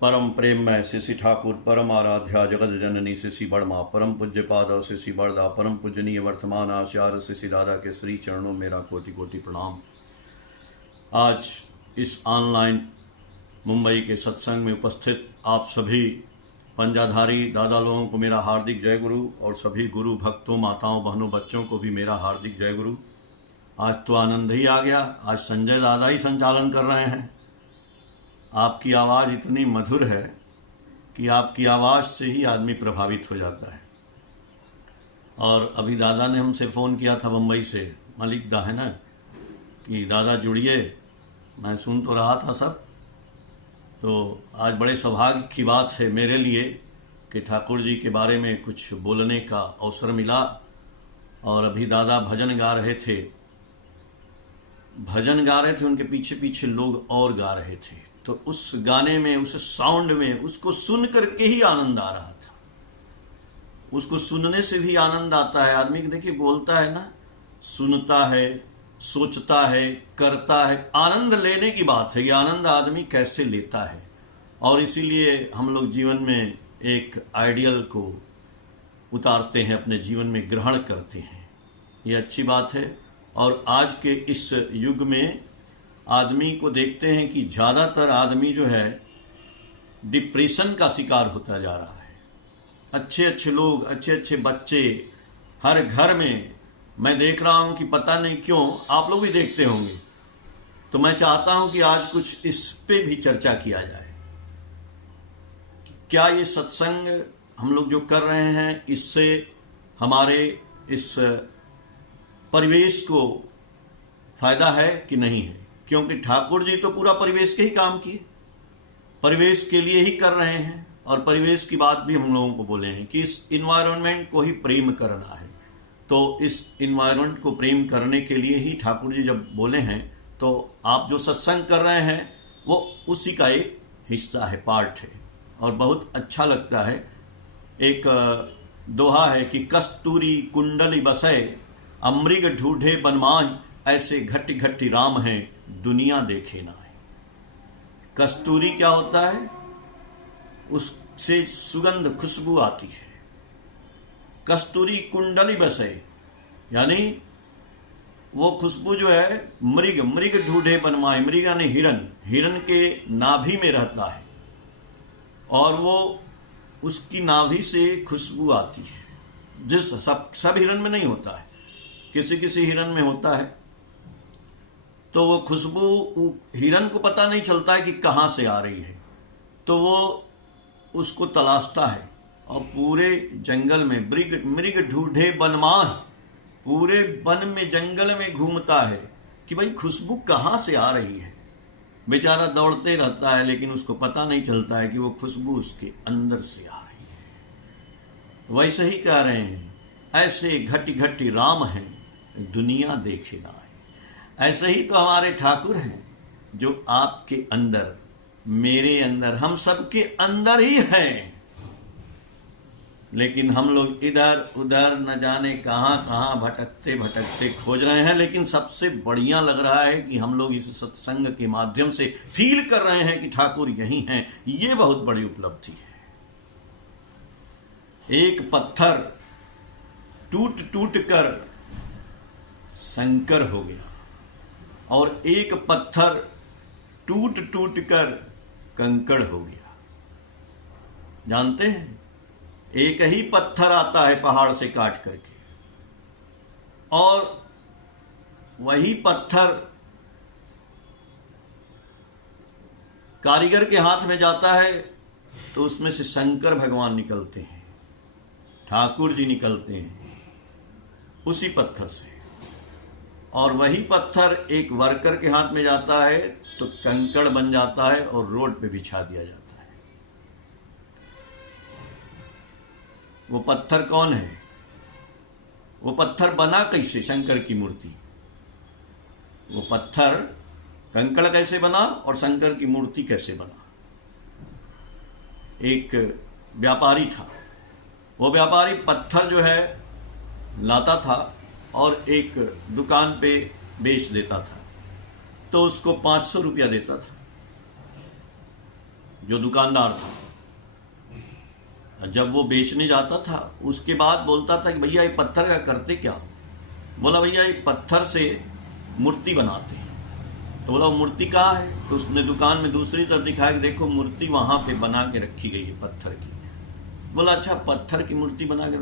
परम प्रेम में शिशि ठाकुर परम आराध्या जगत जननी शिशि बड़मा परम पूज्य पाद शिशि बड़दा परम पूजनीय वर्तमान आचार्य शिशि दादा के श्री चरणों मेरा कोटि कोटि प्रणाम। आज इस ऑनलाइन मुंबई के सत्संग में उपस्थित आप सभी पंजाधारी दादा लोगों को मेरा हार्दिक जय गुरु और सभी गुरु भक्तों माताओं बहनों बच्चों को भी मेरा हार्दिक जय गुरु। आज तो आनंद ही आ गया। आज संजय दादा ही संचालन कर रहे हैं। आपकी आवाज़ इतनी मधुर है कि आपकी आवाज़ से ही आदमी प्रभावित हो जाता है। और अभी दादा ने हमसे फ़ोन किया था मुंबई से, मलिक दा है ना, कि दादा जुड़िए। मैं सुन तो रहा था सब। तो आज बड़े सौभाग्य की बात है मेरे लिए कि ठाकुर जी के बारे में कुछ बोलने का अवसर मिला। और अभी दादा भजन गा रहे थे, उनके पीछे पीछे लोग और गा रहे थे। तो उस गाने में, उस साउंड में, उसको सुन करके ही आनंद आ रहा था। उसको सुनने से भी आनंद आता है। आदमी देखिए बोलता है ना, सुनता है, सोचता है, करता है, आनंद लेने की बात है। ये आनंद आदमी कैसे लेता है। और इसीलिए हम लोग जीवन में एक आइडियल को उतारते हैं, अपने जीवन में ग्रहण करते हैं। ये अच्छी बात है। और आज के इस युग में आदमी को देखते हैं कि ज़्यादातर आदमी जो है डिप्रेशन का शिकार होता जा रहा है। अच्छे अच्छे लोग, अच्छे अच्छे बच्चे हर घर में मैं देख रहा हूं कि पता नहीं क्यों, आप लोग भी देखते होंगे। तो मैं चाहता हूं कि आज कुछ इस पे भी चर्चा किया जाए कि क्या ये सत्संग हम लोग जो कर रहे हैं, इससे हमारे इस परिवेश को फायदा है कि नहीं है। क्योंकि ठाकुर जी तो पूरा परिवेश के ही काम किए, परिवेश के लिए ही कर रहे हैं। और परिवेश की बात भी हम लोगों को बोले हैं कि इस इन्वायरमेंट को ही प्रेम करना है। तो इस इन्वायरमेंट को प्रेम करने के लिए ही ठाकुर जी जब बोले हैं, तो आप जो सत्संग कर रहे हैं वो उसी का एक हिस्सा है, पार्ट है। और बहुत अच्छा लगता है। एक दोहा है कि कस्तूरी कुंडली बसे अमृग ढूढ़े बनमाहि, ऐसे घटी घटी राम हैं दुनिया देखे ना है। कस्तूरी क्या होता है? उससे सुगंध, खुशबू आती है। कस्तूरी कुंडली बसे, यानी वो खुशबू जो है मृग ढूढ़े बनमाए, मृग यानी हिरन के नाभि में रहता है और वो उसकी नाभि से खुशबू आती है। जिस सब हिरन में नहीं होता है, किसी किसी हिरन में होता है। तो वो खुशबू हिरन को पता नहीं चलता है कि कहाँ से आ रही है। तो वो उसको तलाशता है और पूरे जंगल में मृग ढूढ़े बनमाहि, पूरे वन में जंगल में घूमता है कि भाई खुशबू कहाँ से आ रही है। बेचारा दौड़ते रहता है, लेकिन उसको पता नहीं चलता है कि वो खुशबू उसके अंदर से आ रही है। वैसे ही कह रहे हैं, ऐसे घटी घटी राम हैं दुनिया देखे ना है। ऐसे ही तो हमारे ठाकुर हैं जो आपके अंदर, मेरे अंदर, हम सबके अंदर ही हैं। लेकिन हम लोग इधर उधर न जाने कहां कहां भटकते भटकते खोज रहे हैं। लेकिन सबसे बढ़िया लग रहा है कि हम लोग इस सत्संग के माध्यम से फील कर रहे हैं कि ठाकुर यहीं हैं। ये बहुत बड़ी उपलब्धि है। एक पत्थर टूट टूट कर शंकर हो गया और एक पत्थर टूट टूट कर कंकड़ हो गया। जानते हैं, एक ही पत्थर आता है पहाड़ से काट करके, और वही पत्थर कारीगर के हाथ में जाता है तो उसमें से शंकर भगवान निकलते हैं, ठाकुर जी निकलते हैं उसी पत्थर से। और वही पत्थर एक वर्कर के हाथ में जाता है तो कंकड़ बन जाता है और रोड पे बिछा दिया जाता है। वो पत्थर कौन है? वो पत्थर बना कैसे? शंकर की मूर्ति। वो पत्थर, कंकड़ कैसे बना और शंकर की मूर्ति कैसे बना? एक व्यापारी था। वो व्यापारी पत्थर जो है लाता था और एक दुकान पे बेच देता था। तो उसको 500 रुपया देता था जो दुकानदार था। जब वो बेचने जाता था उसके बाद बोलता था कि भैया ये पत्थर का करते क्या हो? बोला भैया ये पत्थर से मूर्ति बनाते हैं। तो बोला वो मूर्ति कहाँ है? तो उसने दुकान में दूसरी तरफ दिखाया कि देखो मूर्ति वहां पे बना के रखी गई है पत्थर की। बोला अच्छा पत्थर की मूर्ति बना के,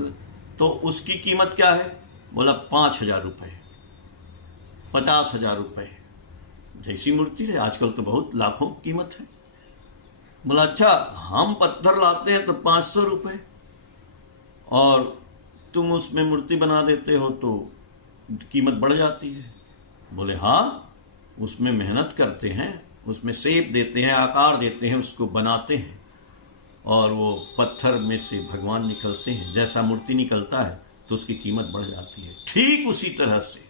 तो उसकी कीमत क्या है? बोला 5,000 रुपये, 50,000 रुपये जैसी मूर्ति है, आजकल तो बहुत लाखों कीमत है। बोला अच्छा हम पत्थर लाते हैं तो 500 रुपये और तुम उसमें मूर्ति बना देते हो तो कीमत बढ़ जाती है। बोले हाँ, उसमें मेहनत करते हैं, उसमें शेप देते हैं, आकार देते हैं, उसको बनाते हैं और वो पत्थर में से भगवान निकलते हैं। जैसा मूर्ति निकलता है तो उसकी कीमत बढ़ जाती है। ठीक उसी तरह से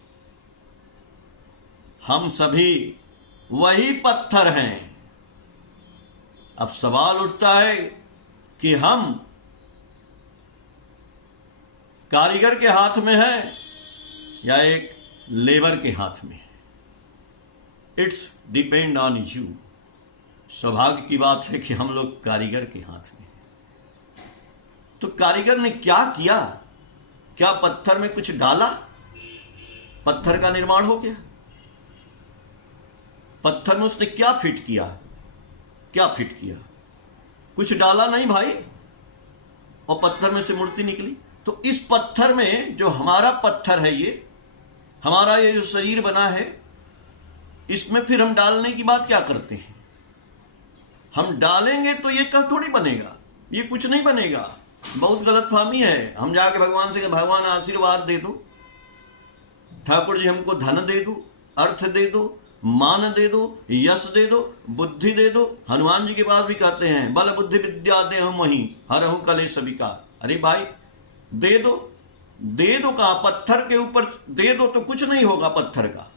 हम सभी वही पत्थर हैं। अब सवाल उठता है कि हम कारीगर के हाथ में है या एक लेबर के हाथ में है। It's depend on you. सौभाग्य की बात है कि हम लोग कारीगर के हाथ में हैं। तो कारीगर ने क्या किया? क्या पत्थर में कुछ डाला? पत्थर का निर्माण हो गया। पत्थर में उसने क्या फिट किया? क्या फिट किया? कुछ डाला नहीं भाई, और पत्थर में से मूर्ति निकली। तो इस पत्थर में जो हमारा पत्थर है, ये हमारा ये जो शरीर बना है, इसमें फिर हम डालने की बात क्या करते हैं? हम डालेंगे तो ये क्या थोड़ी बनेगा, ये कुछ नहीं बनेगा। बहुत गलतफहमी है। हम जाके भगवान से भगवान आशीर्वाद दे दो, ठाकुर जी हमको धन दे दो, अर्थ दे दो, मान दे दो, यश दे दो, बुद्धि दे दो। हनुमान जी के पास भी कहते हैं बल बुद्धि विद्या देहु मही हरहु कलेश विकार। अरे भाई दे दो, दे दो। कहा पत्थर के ऊपर दे दो तो कुछ नहीं होगा पत्थर का।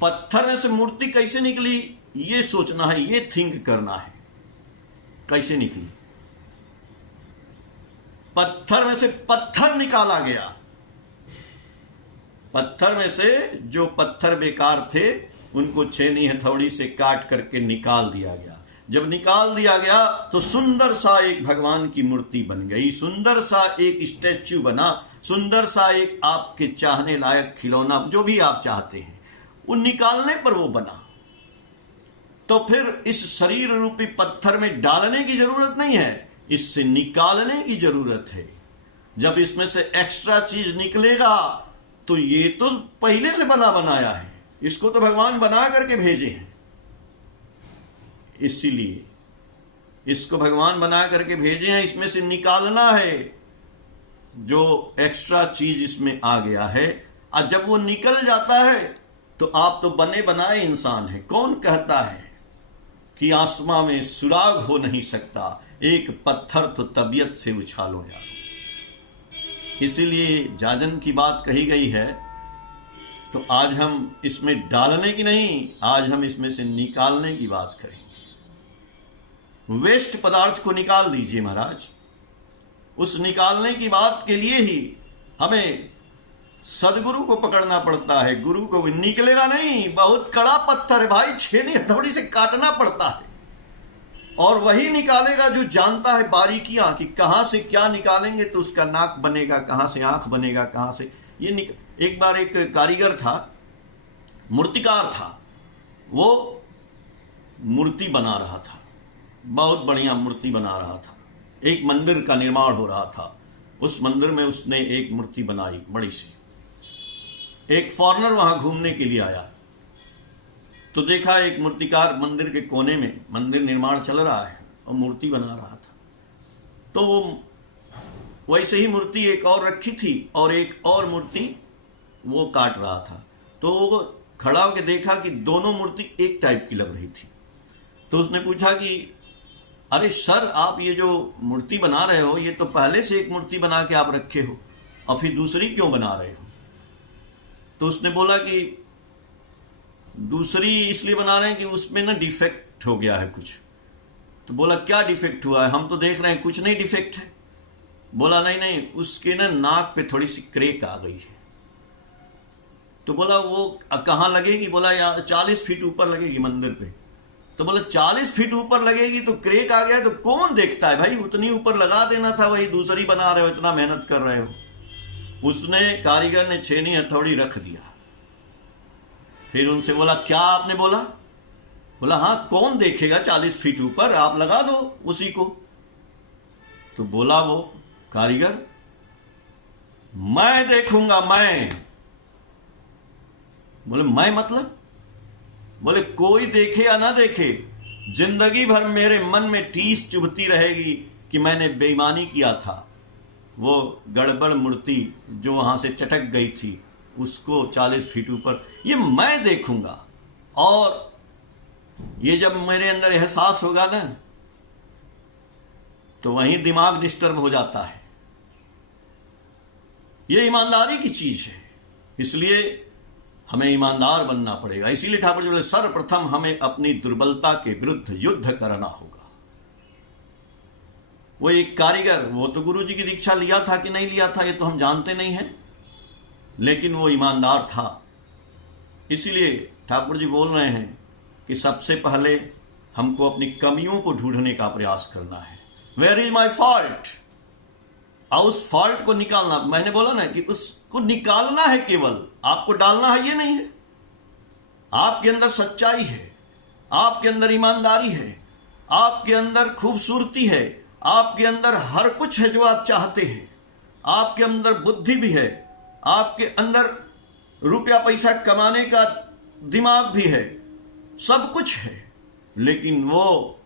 पत्थर में से मूर्ति कैसे निकली ये सोचना है, ये थिंक करना है कैसे निकली। पत्थर में से पत्थर निकाला गया। पत्थर में से जो पत्थर बेकार थे उनको छेनी हथौड़ी से काट करके निकाल दिया गया। जब निकाल दिया गया तो सुंदर सा एक भगवान की मूर्ति बन गई, सुंदर सा एक स्टैच्यू बना, सुंदर सा एक आपके चाहने लायक खिलौना, जो भी आप चाहते हैं, उन निकालने पर वो बना। तो फिर इस शरीर रूपी पत्थर में डालने की जरूरत नहीं है, इससे निकालने की जरूरत है। जब इसमें से एक्स्ट्रा चीज निकलेगा तो ये तो पहले से बना बनाया है, इसको तो भगवान बना करके भेजे हैं। इसीलिए इसको भगवान बना करके भेजे हैं, इसमें से निकालना है जो एक्स्ट्रा चीज इसमें आ गया है। और जब वो निकल जाता है तो आप तो बने बनाए इंसान हैं। कौन कहता है कि आसमां में सुराग हो नहीं सकता, एक पत्थर तो तबीयत से उछालो यार। इसीलिए जाजन की बात कही गई है। तो आज हम इसमें डालने की नहीं, आज हम इसमें से निकालने की बात करेंगे। वेस्ट पदार्थ को निकाल दीजिए महाराज। उस निकालने की बात के लिए ही हमें सदगुरु को पकड़ना पड़ता है। गुरु को निकलेगा नहीं, बहुत कड़ा पत्थर है भाई, छेनी हथौड़ी से काटना पड़ता है। और वही निकालेगा जो जानता है बारीकियां कि कहां से क्या निकालेंगे तो उसका नाक बनेगा, कहां से आंख बनेगा, कहां से ये एक बार एक कारीगर था, मूर्तिकार था, वो मूर्ति बना रहा था, बहुत बढ़िया मूर्ति बना रहा था। एक मंदिर का निर्माण हो रहा था। उस मंदिर में उसने एक मूर्ति बनाई बड़ी सी। एक फॉरेनर वहां घूमने के लिए आया तो देखा एक मूर्तिकार मंदिर के कोने में, मंदिर निर्माण चल रहा है और मूर्ति बना रहा था। तो वो वैसे ही मूर्ति एक और रखी थी और एक और मूर्ति वो काट रहा था। तो वो खड़ा होकर देखा कि दोनों मूर्ति एक टाइप की लग रही थी। तो उसने पूछा कि अरे सर, आप ये जो मूर्ति बना रहे हो, ये तो पहले से एक मूर्ति बना के आप रखे हो और फिर दूसरी क्यों बना रहे हो? तो उसने बोला कि दूसरी इसलिए बना रहे हैं कि उसमें ना डिफेक्ट हो गया है कुछ। तो बोला क्या डिफेक्ट हुआ है? हम तो देख रहे हैं कुछ नहीं डिफेक्ट है। बोला नहीं नहीं, उसके ना नाक पे थोड़ी सी क्रेक आ गई है। तो बोला वो कहाँ लगेगी? बोला यहाँ 40 फीट ऊपर लगेगी मंदिर पे। तो बोला 40 फीट ऊपर लगेगी तो क्रेक आ गया तो कौन देखता है भाई, उतनी ऊपर लगा देना था, वही दूसरी बना रहे हो, इतना मेहनत कर रहे हो। उसने, कारीगर ने छेनी हथौड़ी रख दिया। फिर उनसे बोला क्या आपने बोला? बोला हाँ, कौन देखेगा 40 फीट ऊपर, आप लगा दो उसी को। तो बोला वो कारीगर, मैं देखूंगा मैं। बोले मैं मतलब? बोले कोई देखे या ना देखे, जिंदगी भर मेरे मन में टीस चुभती रहेगी कि मैंने बेईमानी किया था। वो गड़बड़ मूर्ति जो वहां से चटक गई थी उसको 40 फीट ऊपर, ये मैं देखूंगा। और ये जब मेरे अंदर एहसास होगा ना, तो वहीं दिमाग डिस्टर्ब हो जाता है। ये ईमानदारी की चीज है, इसलिए हमें ईमानदार बनना पड़ेगा। इसीलिए ठाकुर जी बोले सर्वप्रथम हमें अपनी दुर्बलता के विरुद्ध युद्ध करना होगा। वो एक कारीगर, वो तो गुरु जी की दीक्षा लिया था कि नहीं लिया था ये तो हम जानते नहीं हैं, लेकिन वो ईमानदार था। इसीलिए ठाकुर जी बोल रहे हैं कि सबसे पहले हमको अपनी कमियों को ढूंढने का प्रयास करना है। वेयर इज माई फॉल्ट, और उस फॉल्ट को निकालना। मैंने बोला ना कि उसको निकालना है, केवल आपको डालना है ये नहीं है। आपके अंदर सच्चाई है, आपके अंदर ईमानदारी है, आपके अंदर खूबसूरती है, आपके अंदर हर कुछ है जो आप चाहते हैं, आपके अंदर बुद्धि भी है, आपके अंदर रुपया पैसा कमाने का दिमाग भी है, सब कुछ है। लेकिन वो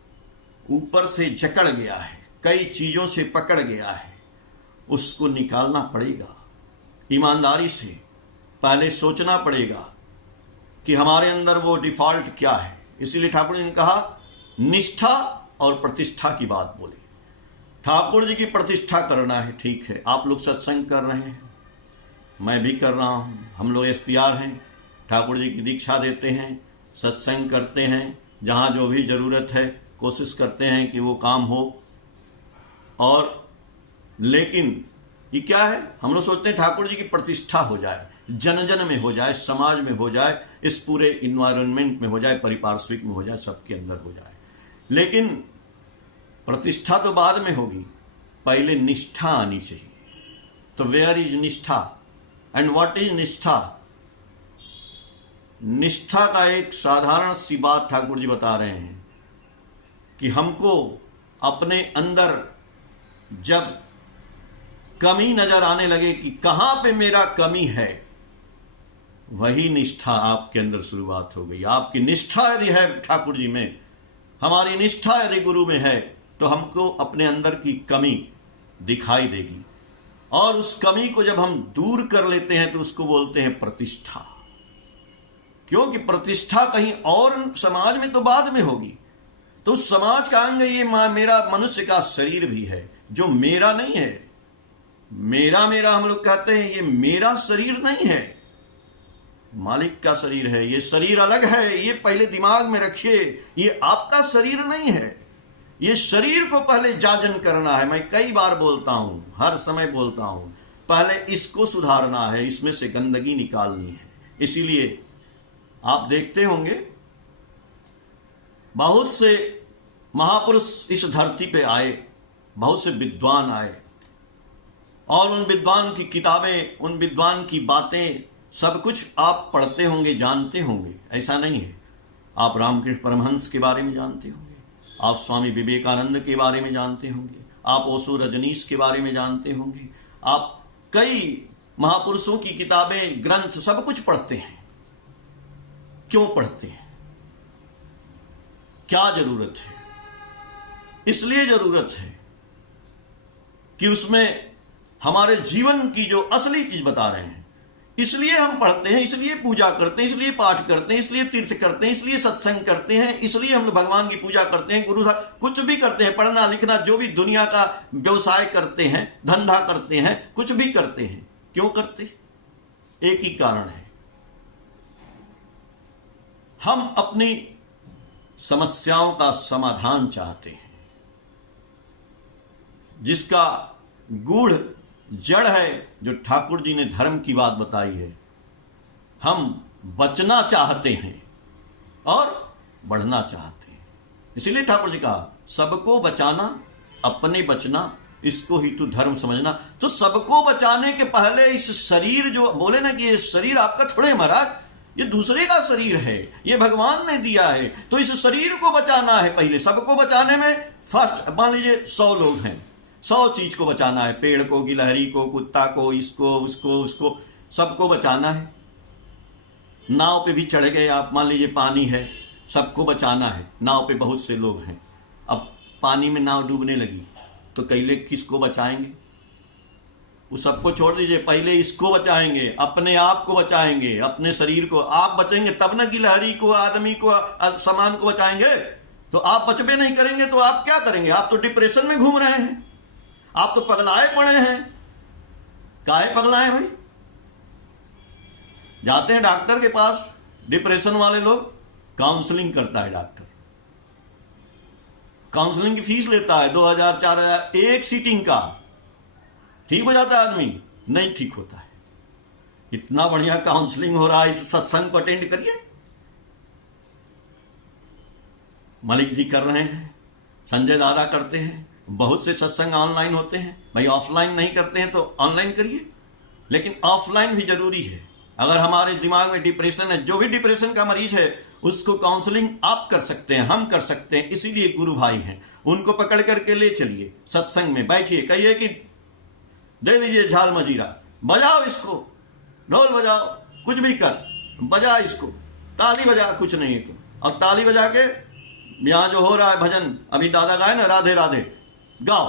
ऊपर से जकड़ गया है, कई चीजों से पकड़ गया है, उसको निकालना पड़ेगा। ईमानदारी से पहले सोचना पड़ेगा कि हमारे अंदर वो डिफॉल्ट क्या है। इसीलिए ठाकुर जी ने कहा निष्ठा और प्रतिष्ठा की बात बोली। ठाकुर जी की प्रतिष्ठा करना है, ठीक है, आप लोग सत्संग कर रहे हैं, मैं भी कर रहा हूं, हम लोग SPR हैं, ठाकुर जी की दीक्षा देते हैं, सत्संग करते हैं, जहां जो भी जरूरत है कोशिश करते हैं कि वो काम हो। और लेकिन ये क्या है, हम लोग सोचते हैं ठाकुर जी की प्रतिष्ठा हो जाए, जन जन में हो जाए, समाज में हो जाए, इस पूरे इन्वायरमेंट में हो जाए, परिपार्श्विक में हो जाए, सबके अंदर हो जाए। लेकिन प्रतिष्ठा तो बाद में होगी, पहले निष्ठा आनी चाहिए। तो वेयर इज निष्ठा एंड व्हाट इज निष्ठा? निष्ठा का एक साधारण सी बात ठाकुर जी बता रहे हैं कि हमको अपने अंदर जब कमी नजर आने लगे कि कहां पे मेरा कमी है, वही निष्ठा आपके अंदर शुरुआत हो गई। आपकी निष्ठा यदि है ठाकुर जी में, हमारी निष्ठा यदि गुरु में है, तो हमको अपने अंदर की कमी दिखाई देगी। और उस कमी को जब हम दूर कर लेते हैं तो उसको बोलते हैं प्रतिष्ठा। क्योंकि प्रतिष्ठा कहीं और समाज में तो बाद में होगी। तो उस समाज का अंग ये मेरा मनुष्य का शरीर भी है, जो मेरा नहीं है। मेरा मेरा हम लोग कहते हैं, ये मेरा शरीर नहीं है, मालिक का शरीर है। ये शरीर अलग है, ये पहले दिमाग में रखिए, ये आपका शरीर नहीं है। ये शरीर को पहले जाजन करना है। मैं कई बार बोलता हूं, हर समय बोलता हूं, पहले इसको सुधारना है, इसमें से गंदगी निकालनी है। इसीलिए आप देखते होंगे बहुत से महापुरुष इस धरती पे आए, बहुत से विद्वान आए, और उन विद्वान की किताबें, उन विद्वान की बातें, सब कुछ आप पढ़ते होंगे, जानते होंगे, ऐसा नहीं है। आप रामकृष्ण परमहंस के बारे में जानते होंगे, आप स्वामी विवेकानंद के बारे में जानते होंगे, आप ओशो रजनीश के बारे में जानते होंगे, आप कई महापुरुषों की किताबें, ग्रंथ, सब कुछ पढ़ते हैं। क्यों पढ़ते हैं? क्या जरूरत है? इसलिए जरूरत है कि उसमें हमारे जीवन की जो असली चीज बता रहे हैं, इसलिए हम पढ़ते हैं, इसलिए पूजा करते हैं, इसलिए पाठ करते हैं, इसलिए तीर्थ करते हैं, इसलिए सत्संग करते हैं, इसलिए हम लोग भगवान की पूजा करते हैं, गुरु कुछ भी करते हैं, पढ़ना लिखना, जो भी दुनिया का व्यवसाय करते हैं, धंधा करते हैं, कुछ भी करते हैं। क्यों करते? एक ही कारण है, हम अपनी समस्याओं का समाधान चाहते हैं, जिसका गूढ़ जड़ है, जो ठाकुर जी ने धर्म की बात बताई है, हम बचना चाहते हैं और बढ़ना चाहते हैं। इसीलिए ठाकुर जी कहा सबको बचाना अपने बचना, इसको ही तू धर्म समझना। तो सबको बचाने के पहले इस शरीर जो बोले ना कि ये शरीर आपका थोड़े महाराज, ये दूसरे का शरीर है, ये भगवान ने दिया है, तो इस शरीर को बचाना है। पहले सबको बचाने में फर्स्ट मान लीजिए 100 लोग हैं, 100 चीज को बचाना है, पेड़ को, गिलहरी को, कुत्ता को, इसको, उसको, सबको बचाना है। नाव पे भी चढ़ गए आप, मान लीजिए पानी है, सबको बचाना है। नाव पे बहुत से लोग हैं, अब पानी में नाव डूबने लगी तो कैले किसको बचाएंगे? वो सबको छोड़ दीजिए, पहले इसको बचाएंगे, अपने आप को बचाएंगे, अपने शरीर को। आप बचेंगे तब ना गिलहरी को, आदमी को, सामान को बचाएंगे। तो आप बचबे नहीं करेंगे तो आप क्या करेंगे? आप तो डिप्रेशन में घूम रहे हैं, आप तो पगलाए पड़े हैं। काहे पगलाए भाई? जाते हैं डॉक्टर के पास, डिप्रेशन वाले लोग, काउंसलिंग करता है डॉक्टर, काउंसलिंग की फीस लेता है 2000 4000 एक सीटिंग का। ठीक हो जाता है आदमी? नहीं ठीक होता है। इतना बढ़िया काउंसलिंग हो रहा है, इस सत्संग को अटेंड करिए। मलिक जी कर रहे हैं, संजय दादा करते हैं, बहुत से सत्संग ऑनलाइन होते हैं। भाई ऑफलाइन नहीं करते हैं तो ऑनलाइन करिए, लेकिन ऑफलाइन भी जरूरी है। अगर हमारे दिमाग में डिप्रेशन है, जो भी डिप्रेशन का मरीज है, उसको काउंसलिंग आप कर सकते हैं, हम कर सकते हैं। इसीलिए गुरु भाई हैं, उनको पकड़ करके ले चलिए सत्संग में, बैठिए, कहिए कि दे दीजिए झाल मजीरा, बजाओ इसको, ढोल बजाओ, कुछ भी कर, बजा इसको, ताली बजा, कुछ नहीं तो। और ताली बजा के यहां जो हो रहा है भजन, अभी दादा गाए ना राधे राधे, गाओ।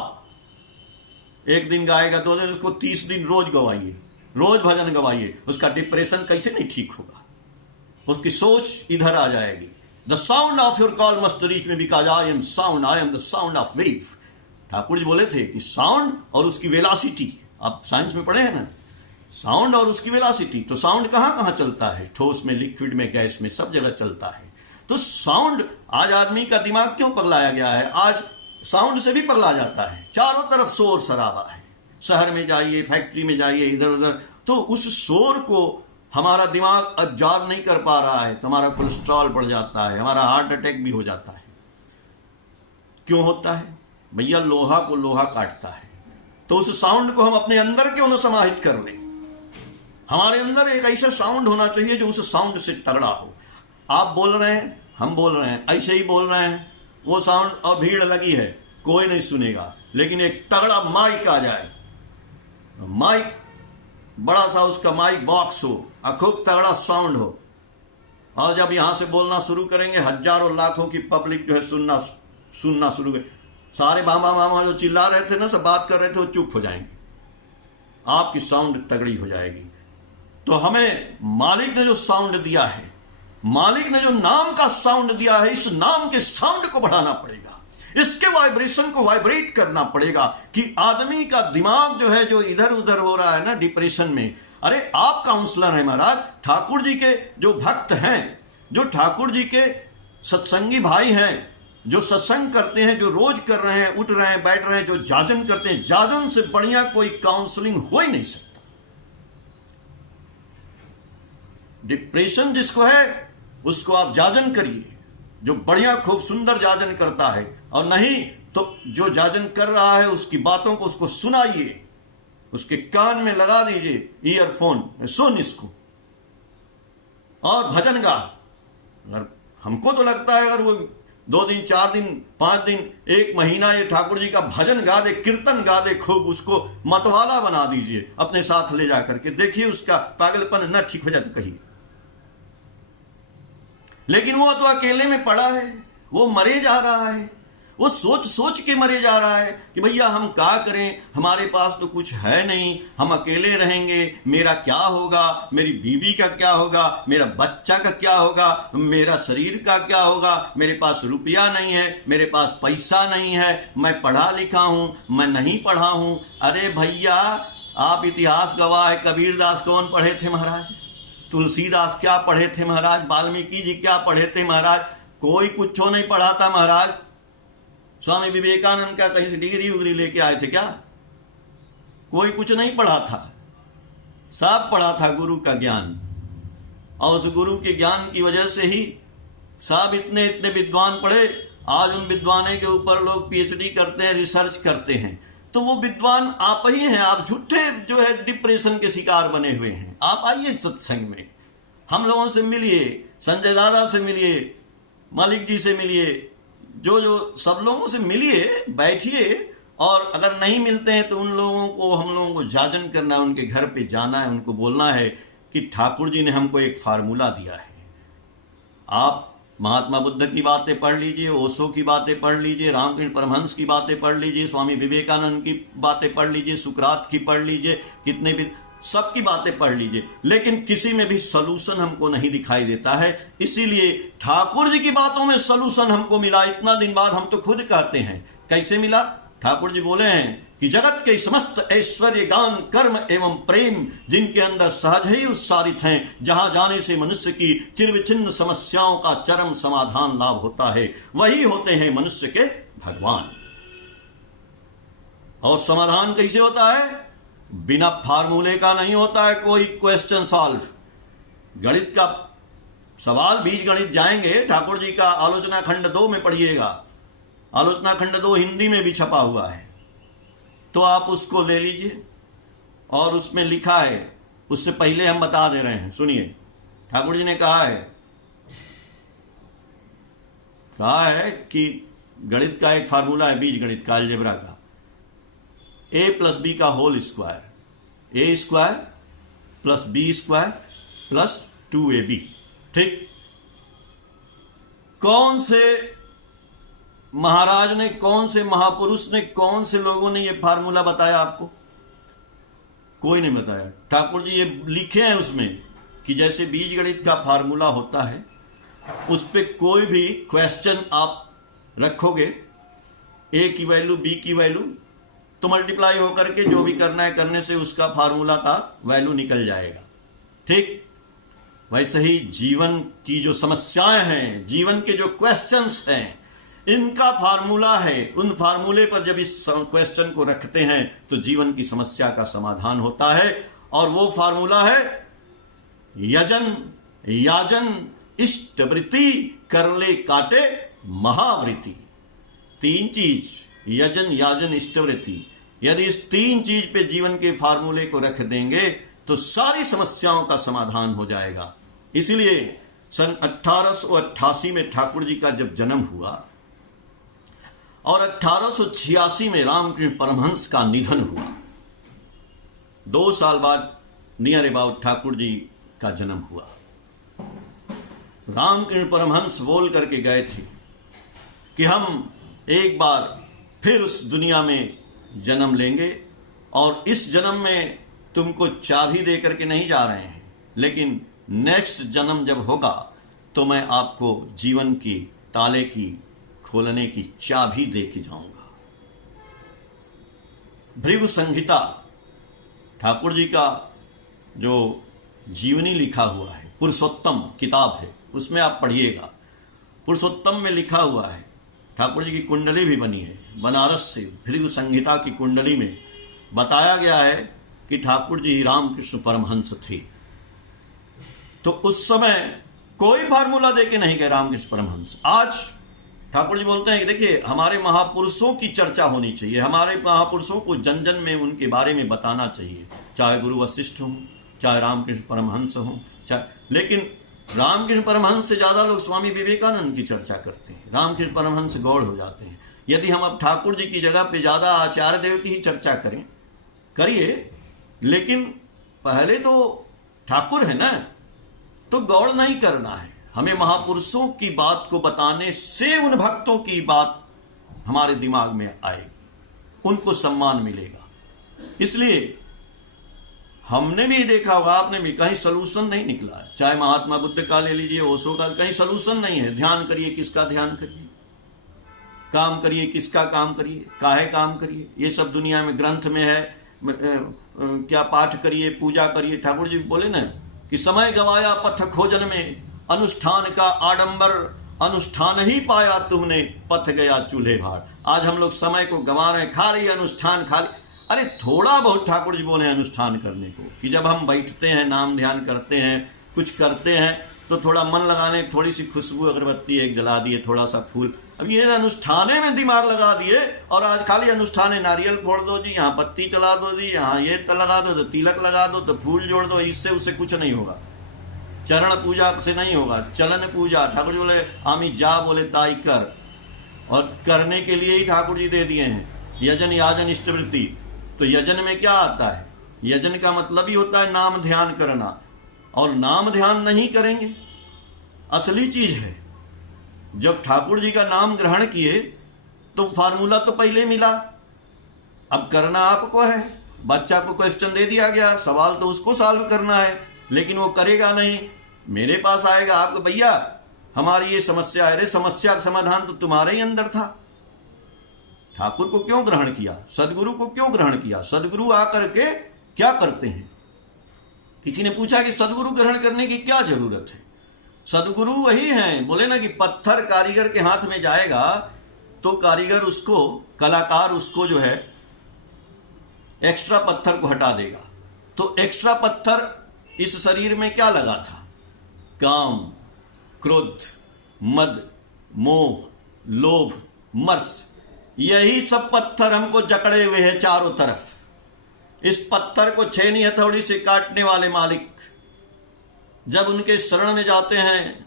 एक दिन गाएगा, 2 दिन, उसको 30 दिन रोज गवाइए, रोज भजन गवाइए। उसका डिप्रेशन कैसे नहीं ठीक होगा? उसकी सोच इधर आ जाएगी। The sound of your call must reach me because I am sound, I am the sound of wave. Thakur ji बोले थे कि साउंड और उसकी वेलासिटी, आप साइंस में पढ़े हैं ना, साउंड और उसकी वेलासिटी। तो साउंड कहां कहां चलता है? ठोस में, लिक्विड में, गैस में, सब जगह चलता है। तो साउंड, आज आदमी का दिमाग क्यों पगलाया गया है? आज साउंड से भी पगला जाता है, चारों तरफ शोर शराबा है। शहर में जाइए, फैक्ट्री में जाइए, इधर उधर, तो उस शोर को हमारा दिमाग अब्जॉर्ब नहीं कर पा रहा है, तो हमारा कोलेस्ट्रॉल बढ़ जाता है, हमारा हार्ट अटैक भी हो जाता है। क्यों होता है भैया? लोहा को लोहा काटता है। तो उस साउंड को हम अपने अंदर क्यों न समाहित कर लें? हमारे अंदर एक ऐसा साउंड होना चाहिए जो उस साउंड से तगड़ा हो। आप बोल रहे हैं, हम बोल रहे हैं, ऐसे ही बोल रहे हैं, वो साउंड और भीड़ लगी है, कोई नहीं सुनेगा। लेकिन एक तगड़ा माइक आ जाए, माइक बड़ा सा उसका माइक बॉक्स हो और खूब तगड़ा साउंड हो, और जब यहां से बोलना शुरू करेंगे, हजारों लाखों की पब्लिक जो है सुनना शुरू कर। सारे मामा मामा जो चिल्ला रहे थे ना, सब बात कर रहे थे, वो चुप हो जाएंगे, आपकी साउंड तगड़ी हो जाएगी। तो हमें मालिक ने जो साउंड दिया है, मालिक ने जो नाम का साउंड दिया है, इस नाम के साउंड को बढ़ाना पड़ेगा, इसके वाइब्रेशन को वाइब्रेट करना पड़ेगा कि आदमी का दिमाग जो है, जो इधर उधर हो रहा है ना डिप्रेशन में। अरे आप काउंसलर हैं महाराज, ठाकुर जी के जो भक्त हैं, जो ठाकुर जी के सत्संगी भाई हैं, जो सत्संग करते हैं, जो रोज कर रहे हैं, उठ रहे हैं, बैठ रहे हैं, जो जाजन करते हैं, जाजन से बढ़िया कोई काउंसलिंग हो ही नहीं सकता। डिप्रेशन जिसको है उसको आप जाजन करिए, जो बढ़िया खूब सुंदर जाजन करता है, और नहीं तो जो जाजन कर रहा है उसकी बातों को उसको सुनाइए, उसके कान में लगा दीजिए ईयरफोन, सुन इसको और भजन गा। अगर हमको तो लगता है अगर वो 2 दिन, 4 दिन, 5 दिन, 1 महीना ये ठाकुर जी का भजन गा दे, कीर्तन गा दे, खूब उसको मतवाला बना दीजिए अपने साथ ले जाकर के, देखिए उसका पागलपन न ठीक हो जाए तो कहिए। लेकिन वो तो अकेले में पड़ा है, वो मरे जा रहा है, वो सोच सोच के मरे जा रहा है कि भैया हम क्या करें, हमारे पास तो कुछ है नहीं, हम अकेले रहेंगे, मेरा क्या होगा, मेरी बीवी का क्या होगा, मेरा बच्चा का क्या होगा, मेरा शरीर का क्या होगा, मेरे पास रुपया नहीं है, मेरे पास पैसा नहीं है, मैं पढ़ा लिखा हूं, मैं नहीं पढ़ा हूं। अरे भैया आप इतिहास गवाह है, कबीरदास कौन पढ़े थे महाराज, तुलसीदास क्या पढ़े थे महाराज, वाल्मीकि जी क्या पढ़े थे महाराज, कोई कुछ नहीं पढ़ा था महाराज। स्वामी विवेकानंद का कहीं से डिग्री उग्री लेके आए थे क्या? कोई कुछ नहीं पढ़ा था, सब पढ़ा था गुरु का ज्ञान। और उस गुरु के ज्ञान की वजह से ही सब इतने इतने विद्वान पढ़े। आज उन विद्वानों के ऊपर लोग पीएचडी करते हैं, रिसर्च करते हैं। तो वो विद्वान आप ही हैं। आप झूठे जो है डिप्रेशन के शिकार बने हुए हैं। आप आइए सत्संग में, हम लोगों से मिलिए, संजय दादा से मिलिए, मालिक जी से मिलिए, जो सब लोगों से मिलिए, बैठिए। और अगर नहीं मिलते हैं तो उन लोगों को, हम लोगों को जाजन करना है, उनके घर पे जाना है, उनको बोलना है कि ठाकुर जी ने हमको एक फार्मूला दिया है। आप महात्मा बुद्ध की बातें पढ़ लीजिए, ओशो की बातें पढ़ लीजिए, रामकृष्ण परमहंस की बातें पढ़ लीजिए, स्वामी विवेकानंद की बातें पढ़ लीजिए, सुकरात की पढ़ लीजिए, कितने भी सबकी बातें पढ़ लीजिए, लेकिन किसी में भी सलूशन हमको नहीं दिखाई देता है। इसीलिए ठाकुर जी की बातों में सलूशन हमको मिला। इतना दिन बाद हम तो खुद कहते हैं, कैसे मिला? ठाकुर जी बोले हैं कि जगत के समस्त ऐश्वर्य, ज्ञान, कर्म एवं प्रेम जिनके अंदर सहज ही उत्सारित हैं, जहां जाने से मनुष्य की चिरविच्छिन्न समस्याओं का चरम समाधान लाभ होता है, वही होते हैं मनुष्य के भगवान। और समाधान कैसे होता है? बिना फार्मूले का नहीं होता है कोई क्वेश्चन सॉल्व। गणित का सवाल, बीज गणित जाएंगे, ठाकुर जी का आलोचना खंड 2 में पढ़िएगा। आलोचना खंड 2 हिंदी में भी छपा हुआ है, तो आप उसको ले लीजिए। और उसमें लिखा है, उससे पहले हम बता दे रहे हैं, सुनिए। ठाकुर जी ने कहा है कि गणित का एक फार्मूला है, बीज गणित का, अलजेब्रा का, a प्लस बी का whole square, a square plus b square plus 2ab। ठीक? कौन से महाराज ने, कौन से महापुरुष ने, कौन से लोगों ने ये फार्मूला बताया आपको? कोई नहीं बताया। ठाकुर जी ये लिखे हैं उसमें कि जैसे बीज गणित का फार्मूला होता है, उस पे कोई भी क्वेश्चन आप रखोगे, ए की वैल्यू, बी की वैल्यू, तो मल्टीप्लाई होकर के जो भी करना है करने से उसका फार्मूला का वैल्यू निकल जाएगा। ठीक? वैसे ही जीवन की जो समस्याएं हैं, जीवन के जो क्वेश्चंस हैं, इनका फार्मूला है। उन फार्मूले पर जब इस क्वेश्चन को रखते हैं तो जीवन की समस्या का समाधान होता है। और वो फार्मूला है यजन याजन इष्टवृत्ति, करले काटे महावृत्ति। 3 चीज, यजन याजन इष्टवृत्ति। यदि इस 3 चीज पे जीवन के फार्मूले को रख देंगे तो सारी समस्याओं का समाधान हो जाएगा। इसलिए सन 1888 में ठाकुर जी का जब जन्म हुआ और 1886 में रामकृष्ण परमहंस का निधन हुआ, 2 साल बाद नियर अबाउट ठाकुर जी का जन्म हुआ। रामकृष्ण परमहंस बोल करके गए थे कि हम एक बार फिर उस दुनिया में जन्म लेंगे और इस जन्म में तुमको चाबी दे करके नहीं जा रहे हैं, लेकिन नेक्स्ट जन्म जब होगा तो मैं आपको जीवन की ताले की खोलने की चाबी दे के जाऊंगा। भृगु संहिता ठाकुर जी का जो जीवनी लिखा हुआ है, पुरुषोत्तम किताब है, उसमें आप पढ़िएगा। पुरुषोत्तम में लिखा हुआ है, ठाकुर जी की कुंडली भी बनी है बनारस से। भृगु संहिता की कुंडली में बताया गया है कि ठाकुर जी रामकृष्ण परमहंस थे। तो उस समय कोई फार्मूला देके नहीं गए रामकृष्ण परमहंस। आज ठाकुर जी बोलते हैं कि देखिए, हमारे महापुरुषों की चर्चा होनी चाहिए, हमारे महापुरुषों को जन जन में उनके बारे में बताना चाहिए, चाहे गुरु वशिष्ठ हों, चाहे रामकृष्ण परमहंस हों, चाहे। लेकिन रामकृष्ण परमहंस से ज्यादा लोग स्वामी विवेकानंद की चर्चा करते हैं, रामकृष्ण परमहंस गौड़ हो जाते हैं। यदि हम अब ठाकुर जी की जगह पे ज्यादा आचार्य देव की ही चर्चा करें, करिए, लेकिन पहले तो ठाकुर है ना, तो गौड़ नहीं करना है। हमें महापुरुषों की बात को बताने से उन भक्तों की बात हमारे दिमाग में आएगी, उनको सम्मान मिलेगा। इसलिए हमने भी देखा होगा, आपने भी, कहीं सलूशन नहीं निकला है। चाहे महात्मा बुद्ध का ले लीजिए, ओशो का, कहीं सलूशन नहीं है। ध्यान करिए, किसका ध्यान करिए, काम करिए, किसका काम करिए, काहे काम करिए, ये सब दुनिया में ग्रंथ में है। क्या पाठ करिए, पूजा करिए। ठाकुर जी बोले ना कि समय गवाया पथ खोजन में, अनुष्ठान का आडंबर अनुष्ठान ही पाया तुमने, पथ गया चूल्हे भार। आज हम लोग समय को गंवा रहे हैं, खाली अनुष्ठान, खाली। अरे थोड़ा बहुत ठाकुर जी बोले अनुष्ठान करने को, कि जब हम बैठते हैं, नाम ध्यान करते हैं, कुछ करते हैं तो थोड़ा मन लगाने, थोड़ी सी खुशबू अगरबत्ती एक जला दिए, थोड़ा सा फूल। अब ये अनुष्ठाने में दिमाग लगा दिए, और आज खाली अनुष्ठाने, नारियल फोड़ दो जी, यहाँ पत्ती चला दो जी, यहाँ ये लगा दो, तो तिलक लगा दो, तो फूल जोड़ दो, इससे उससे कुछ नहीं होगा। चरण पूजा से नहीं होगा, चलन पूजा। ठाकुर जी बोले आमी जा बोले ताई कर, और करने के लिए ही ठाकुर जी दे दिए हैं यजन याजन इष्टवृत्ति। तो यजन में क्या आता है? यजन का मतलब ही होता है नाम ध्यान करना, और नाम ध्यान नहीं करेंगे असली चीज है। जब ठाकुर जी का नाम ग्रहण किए तो फार्मूला तो पहले मिला, अब करना आपको है। बच्चा को क्वेश्चन दे दिया गया, सवाल तो उसको सॉल्व करना है, लेकिन वो करेगा नहीं। मेरे पास आएगा, आपको भैया हमारी ये समस्या है, अरे समस्या का समाधान तो तुम्हारे ही अंदर था। ठाकुर को क्यों ग्रहण किया? सदगुरु को क्यों ग्रहण किया? सदगुरु आकर के क्या करते हैं? किसी ने पूछा कि सदगुरु ग्रहण करने की क्या जरूरत है? सदगुरु वही हैं, बोले ना कि पत्थर कारीगर के हाथ में जाएगा तो कारीगर उसको, कलाकार उसको जो है एक्स्ट्रा पत्थर को हटा देगा। तो एक्स्ट्रा पत्थर इस शरीर में क्या लगा था? काम, क्रोध, मद, मोह, लोभ, मर्स, यही सब पत्थर हमको जकड़े हुए हैं चारों तरफ। इस पत्थर को छेनी हथौड़ी से काटने वाले मालिक जब उनके शरण में जाते हैं,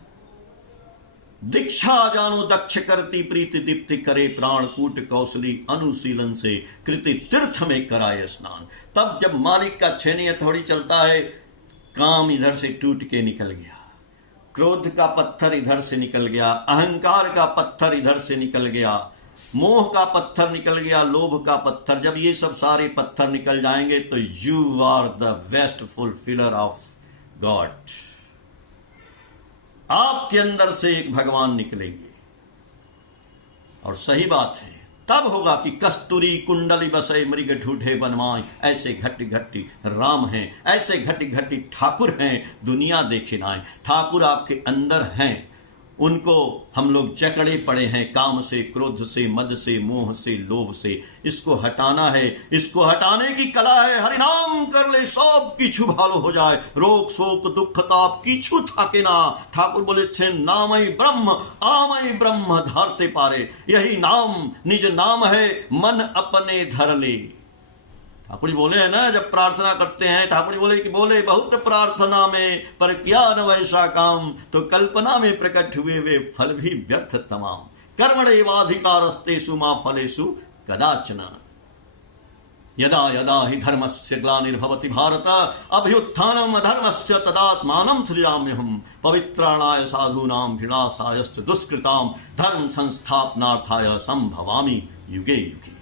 दीक्षा जानो दक्ष करती प्रीति दीप्ति करे प्राण कूट कौशली अनुशीलन से कृति तीर्थ में कराए स्नान। तब जब मालिक का छेनी हथौड़ी चलता है, काम इधर से टूट के निकल गया, क्रोध का पत्थर इधर से निकल गया, अहंकार का पत्थर इधर से निकल गया, मोह का पत्थर निकल गया, लोभ का पत्थर। जब ये सब सारे पत्थर निकल जाएंगे तो you are the best fulfiller of God. आपके अंदर से एक भगवान निकलेंगे। और सही बात है, तब होगा कि कस्तूरी कुंडली बसे मृग ढूढ़े बनवाए, ऐसे घटी घटी राम हैं, ऐसे घटी घटी ठाकुर हैं, दुनिया देखे ना। ठाकुर आपके अंदर हैं, उनको हम लोग जकड़े पड़े हैं काम से, क्रोध से, मद से, मोह से, लोभ से। इसको हटाना है, इसको हटाने की कला है। हरि नाम कर ले सब किछु भालो हो जाए, रोग शोक दुख ताप किछु थाके ना। ठाकुर बोले थे नामई ब्रह्म आमई ब्रह्म धारते पारे, यही नाम निज नाम है मन अपने धर ले। ठाकुर जी बोले है ना, जब प्रार्थना करते हैं, ठाकुर जी बोले कि बोले बहुत प्रार्थना में पर क्या न वैसा काम, तो कल्पना में प्रकट हुए वे फल भी व्यर्थ तमाम। कर्मणैवाधिकारस्तेषु मा फलेषु कदाचन, यदा यदा हि धर्मस्य ग्लानिर्भवति भारत अभ्युत्थानम् अधर्मस्य तदात्मानं सृजाम्यहम् पवित्राणाय साधूनां विनाशायश्च दुष्कृतां धर्म संस्थापनार्थाय संभवामि युगे युगे।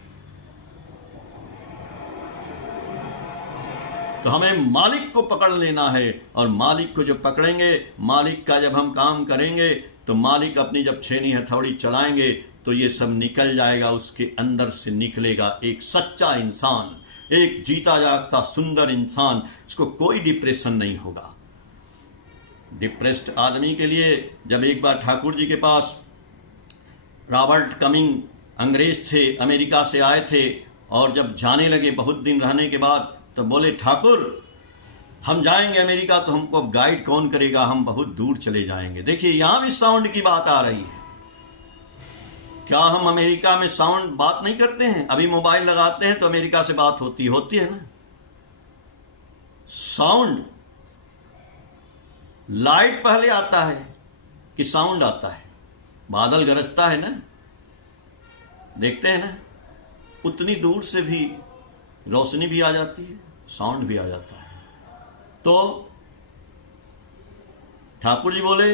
तो हमें मालिक को पकड़ लेना है, और मालिक को जो पकड़ेंगे, मालिक का जब हम काम करेंगे, तो मालिक अपनी जब छेनी हथौड़ी चलाएंगे तो ये सब निकल जाएगा। उसके अंदर से निकलेगा एक सच्चा इंसान, एक जीता जागता सुंदर इंसान। इसको कोई डिप्रेशन नहीं होगा। डिप्रेस्ड आदमी के लिए जब एक बार ठाकुर जी के पास रॉबर्ट कमिंग अंग्रेज थे, अमेरिका से आए थे, और जब जाने लगे बहुत दिन रहने के बाद, तो बोले ठाकुर हम जाएंगे अमेरिका, तो हमको अब गाइड कौन करेगा, हम बहुत दूर चले जाएंगे। देखिए यहां भी साउंड की बात आ रही है। क्या हम अमेरिका में साउंड बात नहीं करते हैं? अभी मोबाइल लगाते हैं तो अमेरिका से बात होती है ना। साउंड, लाइट पहले आता है कि साउंड आता है? बादल गरजता है ना, देखते हैं ना, उतनी दूर से भी रोशनी भी आ जाती है, साउंड भी आ जाता है। तो ठाकुर जी बोले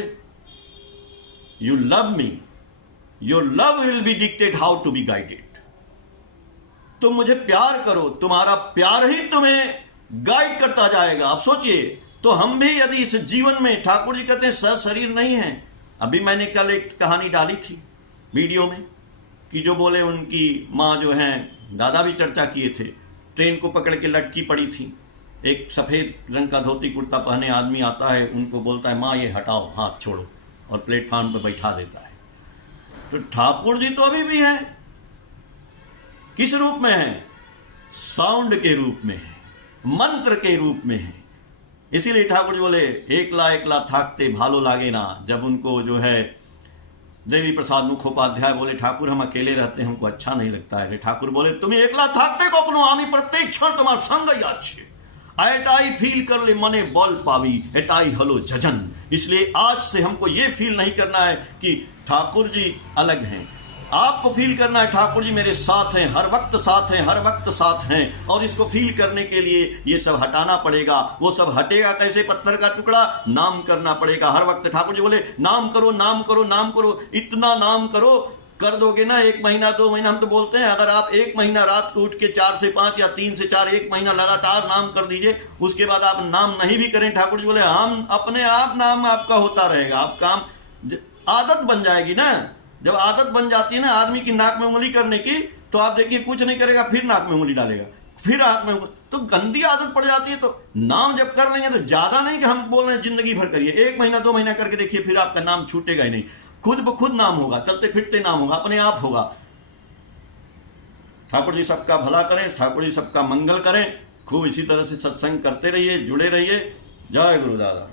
you love me, your love will be directed how to be guided. तुम मुझे प्यार करो, तुम्हारा प्यार ही तुम्हें गाइड करता जाएगा। अब सोचिए, तो हम भी यदि इस जीवन में, ठाकुर जी कहते हैं सशरीर नहीं है। अभी मैंने कल एक कहानी डाली थी वीडियो में कि जो बोले उनकी माँ जो हैं, दादा भी चर्चा किए थे, ट्रेन को पकड़ के लटकी पड़ी थी। एक सफ़ेद रंग का धोती कुर्ता पहने आदमी आता है, उनको बोलता है माँ ये हटाओ, हाथ छोड़ो, और प्लेटफार्म पर बैठा देता है। तो ठाकुर जी तो अभी भी हैं। किस रूप में है? साउंड के रूप में है, मंत्र के रूप में है। इसीलिए ठाकुर जी बोले एकला एकला थाकते भालो लागे ना। जब उनको जो है देवी प्रसाद मुखोपाध्याय बोले ठाकुर हम अकेले रहते हैं, हमको अच्छा नहीं लगता है, ठाकुर बोले तुम्हें एकला थाकते को अपनो आमी प्रत्येक क्षण तुम्हारा संग याद छे, एटाई फील कर ले मने बल पावी, एटाई हलो जजन। इसलिए आज से हमको ये फील नहीं करना है कि ठाकुर जी अलग हैं, आपको फील करना है ठाकुर जी मेरे साथ हैं, हर वक्त साथ हैं, हर वक्त साथ हैं। और इसको फील करने के लिए ये सब हटाना पड़ेगा। वो सब हटेगा कैसे? पत्थर का टुकड़ा, नाम करना पड़ेगा हर वक्त। ठाकुर जी बोले नाम करो नाम करो नाम करो, इतना नाम करो, कर दोगे ना 1 महीना 2 महीना। हम तो बोलते हैं अगर आप 1 महीना रात को उठ के 4 से 5 या 3 से 4 1 महीना लगातार नाम कर दीजिए, उसके बाद आप नाम नहीं भी करें, ठाकुर जी बोले हम अपने आप नाम आपका होता रहेगा। आप काम आदत बन जाएगी ना। जब आदत बन जाती है ना आदमी की नाक में उंगली करने की, तो आप देखिए कुछ नहीं करेगा, फिर नाक में उंगली डालेगा, फिर आंख में, तो गंदी आदत पड़ जाती है। तो नाम जब कर लेंगे तो ज्यादा नहीं कि हम बोल रहे हैं जिंदगी भर करिए, 1 महीना 2 महीना करके देखिए, फिर आपका नाम छूटेगा ही नहीं, खुद ब खुद नाम होगा, चलते फिरते नाम होगा, अपने आप होगा। ठाकुर जी सबका भला करें, ठाकुर जी सबका मंगल करें। खूब इसी तरह से सत्संग करते रहिए, जुड़े रहिए। जय गुरुदादा।